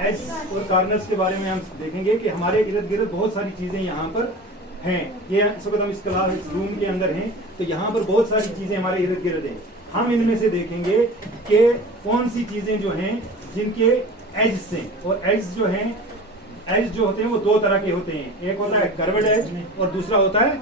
As और corners के बारे में हम देखेंगे कि हमारे इर्द गिर्द बहुत सारी चीजें यहाँ पर हैं। ये इस वक्त हम इस क्लास रूम के अंदर हैं, तो यहाँ पर बहुत सारी चीजें हमारे इर्द गिर्द हैं। हम इनमें से देखेंगे कि कौन सी चीजें जो हैं जिनके एज से, और एज जो हैं, एज जो होते हैं वो दो तरह के होते हैं। एक होता है कर्व्ड एज और दूसरा होता है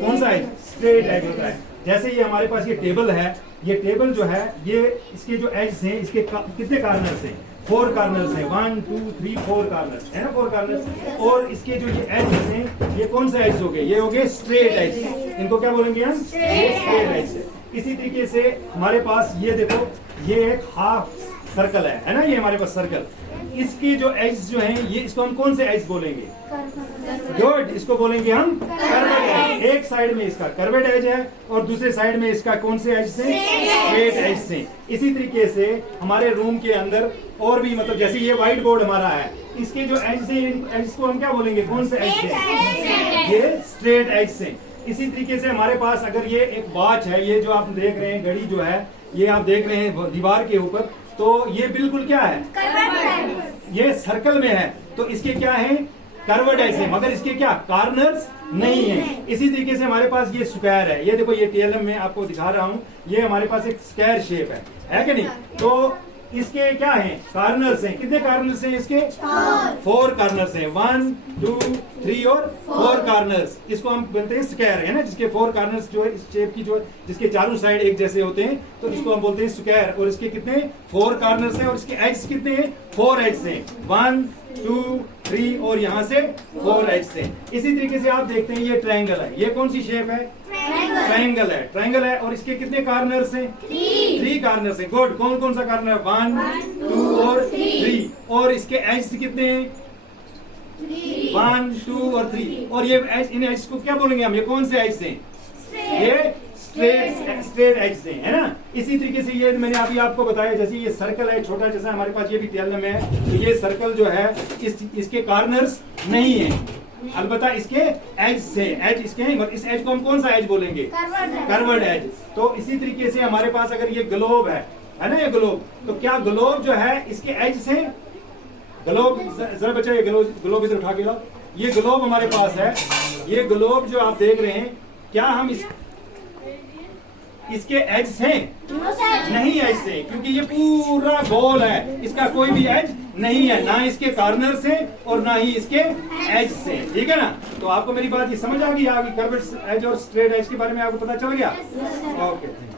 कौन सा एज? स्ट्रेट एज होता है। जैसे ये हमारे पास ये टेबल है, ये टेबल जो है ये इसके जो एज हैं इसके कितने कॉर्नर्स हैं? 4 कॉर्नर्स हैं। 1 2 3 4 कॉर्नर्स है ना, 4 कॉर्नर्स। और इसके जो ये एज हैं ये कौन सा एज हो गए? ये हो गए स्ट्रेट एज। इनको क्या बोलेंगे हम? Straight edge. इसी तरीके से हमारे पास ये देखो, ये एक हाफ सर्कल है ना, ये हमारे पास सर्कल। इसके जो एज जो हैं ये, इसको हम कौन से एज बोलेंगे? गुड, इसको बोलेंगे हम कर्वेड एज। एक साइड में इसका कर्वेड एज है और दूसरे साइड में इसका कौन से एज से? स्ट्रेट एज से। इसी तरीके से हमारे रूम के अंदर और भी, मतलब जैसे ये व्हाइट बोर्ड हमारा है, इसके जो एज से, एज को हम क्या बोलेंगे? कौन से एज से? ये स्ट्रेट एज से। इसी तरीके से हमारे पास अगर ये एक वॉच है, ये जो आप देख रहे हैं घड़ी जो है, ये आप देख रहे हैं दीवार के ऊपर, तो ये बिल्कुल क्या है? ये सर्कल में है, तो इसके क्या है? कर्व्ड एज है, मगर इसके क्या कॉर्नर्स नहीं है। इसी तरीके से हमारे पास ये स्क्वायर है, ये देखो, ये टीएलएम में आपको दिखा रहा हूं, ये हमारे पास एक स्क्वायर शेप है कि नहीं? तो इसके क्या है? कॉर्नर्स हैं। कितने कॉर्नर्स हैं इसके? 4 कॉर्नर्स हैं। 1 2 3 और 4 कॉर्नर्स। इसको हम बोलते हैं स्क्वायर, है ना, जिसके 4 कॉर्नर्स जो है इस शेप की, जो जिसके चारों साइड एक जैसे होते हैं, तो इसको हम बोलते हैं स्क्वायर। और इसके कितने? 4 कॉर्नर्स हैं और इसके एज कितने हैं? 4 एज हैं। 1 2 3 और यहाँ से 4 एज से। इसी तरीके से आप देखते हैं ये ट्रायंगल है। ये कौन सी शेप है? ट्रायंगल है। ट्रायंगल है और इसके कितने कॉर्नर्स हैं? 3 कॉर्नर्स हैं। गुड, कौन कौन सा कॉर्नर? 1 2 और 3। और इसके एज कितने हैं? 1 2 और 3। और ये एज, इन एज को क्या बोलेंगे हम? ये कौन से एज से? ये स्ट्रेट एज से, है ना। इसी तरीके से ये मैंने अभी आपको बताया, जैसे ये सर्कल है छोटा जैसा हमारे पास, ये भी टीएलएम में है, तो ये सर्कल जो है इसके कॉर्नर्स नहीं है, अलबत्ता इसके एज से। एज इसके हैं, इस एज को हम कौन सा एज बोलेंगे? Curved edge. तो इसी तरीके से हमारे पास अगर ये ग्लोब है ना, ये ग्लोब, तो क्या ग्लोब जो है इसके एज से? ग्लोब जरा बच्चा, ये ग्लोब इधर उठा के लाओ। ये ग्लोब हमारे पास है, ये ग्लोब जो आप देख रहे हैं, क्या हम इसके एज से? नहीं एज से, क्योंकि ये पूरा गोल है, इसका कोई भी एज नहीं है, ना इसके कॉर्नर से और ना ही इसके एज से। ठीक है ना? तो आपको मेरी बात ये समझ आ गई, कर्व्ड एज और स्ट्रेट एज के बारे में आपको पता चल गया? ओके।